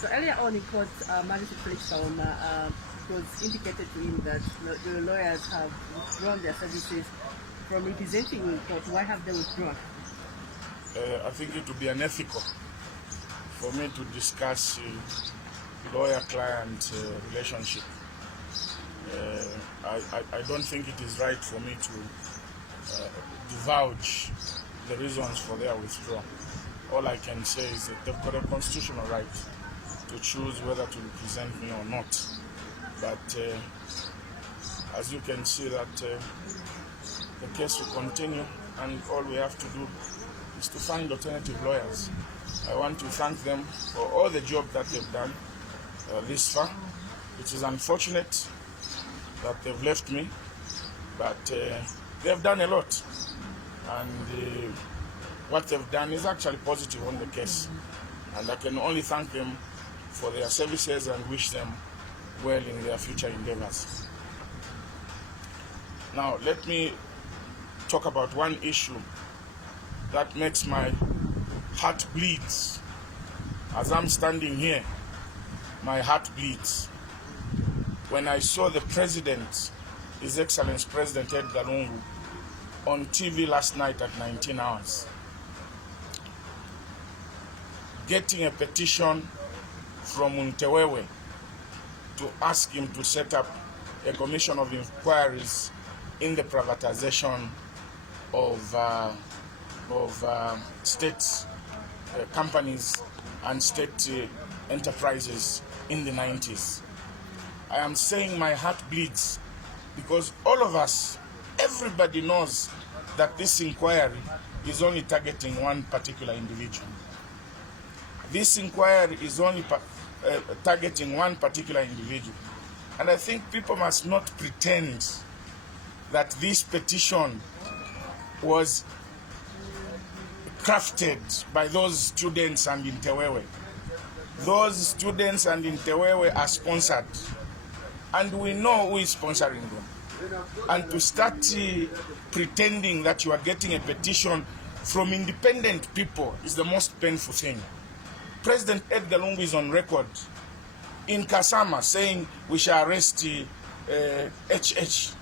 So earlier on in court, Magistrate Felix Kaoma, it was indicated to him that the lawyers have withdrawn their services from representing in court. Why have they withdrawn? I think it would be unethical for me to discuss lawyer-client relationship. I don't think it is right for me to divulge the reasons for their withdrawal. All I can say is that they've got a constitutional right to choose whether to represent me or not. But as you can see that the case will continue, and all we have to do is to find alternative lawyers. I want to thank them for all the job that they've done this far. It is unfortunate that they've left me, but they've done a lot. And what they've done is actually positive on the case. And I can only thank them for their services and wish them well in their future endeavors. Now, let me talk about one issue that makes my heart bleeds. As I'm standing here, my heart bleeds. When I saw the President, His Excellency President Edgar Lungu, on TV last night at 19 hours, getting a petition from Untewewe to ask him to set up a commission of inquiries in the privatization of state companies and state enterprises in the 90s. I am saying my heart bleeds because all of us, everybody knows that this inquiry is only targeting one particular individual. This inquiry is only targeting one particular individual. And I think people must not pretend that this petition was crafted by those students and Intewewe. Those students and Intewewe are sponsored, and we know who is sponsoring them. And to start pretending that you are getting a petition from independent people is the most painful thing. President Edgar Lungu is on record in Kasama saying we shall arrest HH.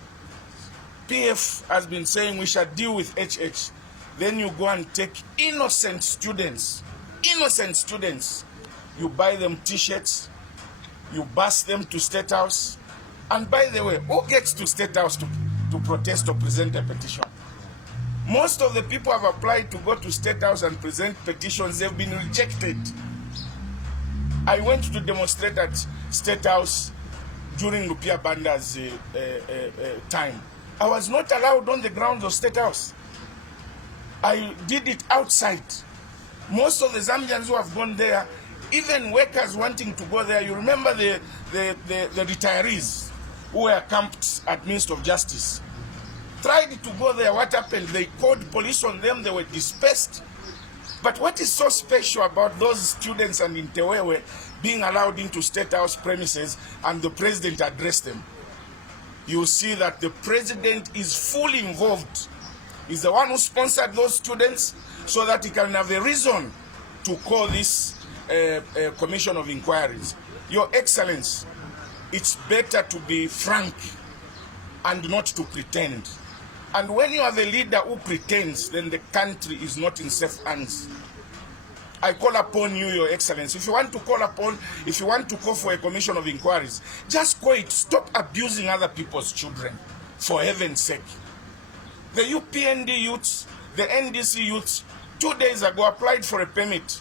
PF has been saying we shall deal with HH. Then you go and take innocent students, you buy them t-shirts, you bus them to State House. And by the way, who gets to State House to protest or present a petition? Most of the people have applied to go to State House and present petitions. They've been rejected. I went to demonstrate at State House during Lupia Banda's time. I was not allowed on the grounds of State House. I did it outside. Most of the Zambians who have gone there, even workers wanting to go there, you remember the retirees who were camped at Ministry of Justice, tried to go there. What happened? They called police on them, they were dispersed. But what is so special about those students and Intewewe being allowed into State House premises and the president addressed them? You see that the president is fully involved. He's the one who sponsored those students so that he can have a reason to call this commission of inquiries. Your Excellency, it's better to be frank and not to pretend. And when you are the leader who pretends, then the country is not in safe hands. I call upon you, Your Excellency. If you want to call for a commission of inquiries, just call it. Stop abusing other people's children, for heaven's sake. The UPND youths, the NDC youths, 2 days ago applied for a permit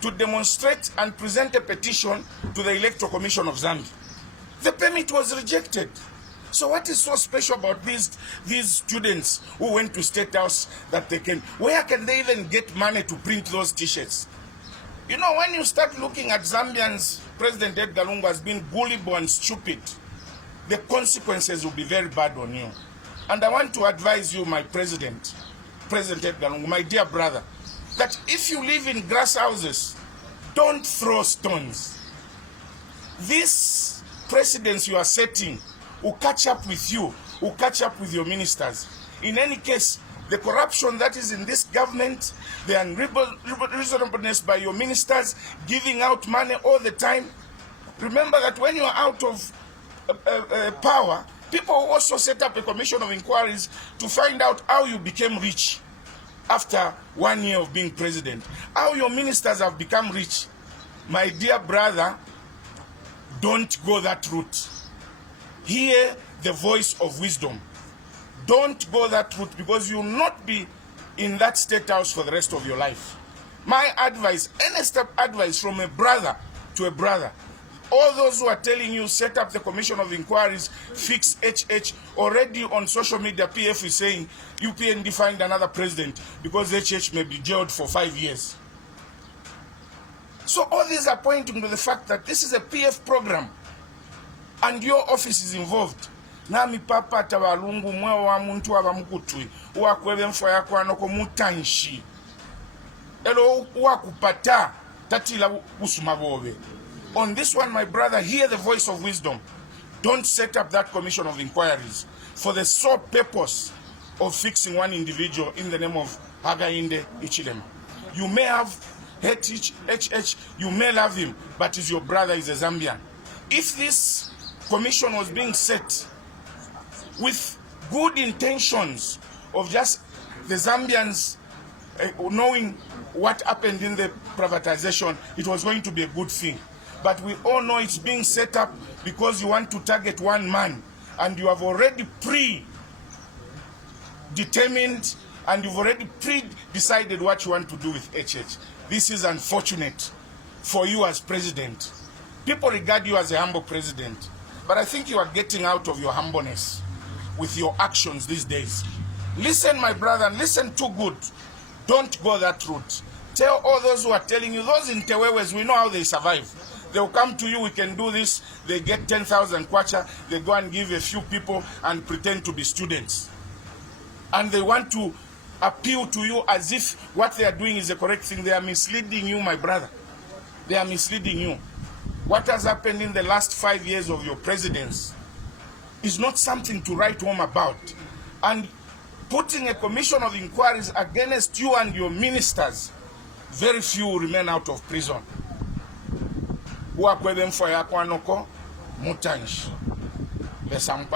to demonstrate and present a petition to the Electoral Commission of Zambia. The permit was rejected. So what is so special about these students who went to State House that where can they even get money to print those t-shirts? You know, when you start looking at Zambians, President Edgar Lungu has been gullible and stupid, the consequences will be very bad on you. And I want to advise you, my President Edgar Lungu, my dear brother, that if you live in grass houses, don't throw stones. These precedents you are setting will catch up with you, will catch up with your ministers. In any case, the corruption that is in this government, the unreasonableness by your ministers, giving out money all the time. Remember that when you are out of power, people also set up a commission of inquiries to find out how you became rich after 1 year of being president, how your ministers have become rich. My dear brother, don't go that route. Hear the voice of wisdom. Don't go that route, because you will not be in that state house for the rest of your life. My advice, any step advice from a brother to a brother, all those who are telling you set up the commission of inquiries, fix HH, already on social media PF is saying UPND find another president because HH may be jailed for 5 years. So all these are pointing to the fact that this is a PF program and your office is involved. Nami papa tabalungu mwe wa muntu abamukutwi uwakwebe mfo yakwanoko mutanshi elo uwakupata tatila usumabobe. On this one, my brother, hear the voice of wisdom. Don't set up that commission of inquiries for the sole purpose of fixing one individual in the name of Hakainde Hichilema. You may have hate HH, you may love him, but he's your brother, he's a Zambian. If this commission was being set with good intentions of just the Zambians knowing what happened in the privatization, it was going to be a good thing. But we all know it's being set up because you want to target one man, and you have already predetermined and you've already pre-decided what you want to do with HH. This is unfortunate for you as president. People regard you as a humble president, but I think you are getting out of your humbleness with your actions these days. Listen, my brother, and listen too good. Don't go that route. Tell all those who are telling you, those in Tewewes, we know how they survive. They'll come to you, we can do this, they get 10,000 kwacha, they go and give a few people and pretend to be students. And they want to appeal to you as if what they are doing is the correct thing. They are misleading you, my brother. They are misleading you. What has happened in the last 5 years of your presidency is not something to write home about. And putting a commission of inquiries against you and your ministers, very few will remain out of prison. Uwakwebe mfo yakwanoko mutanshi.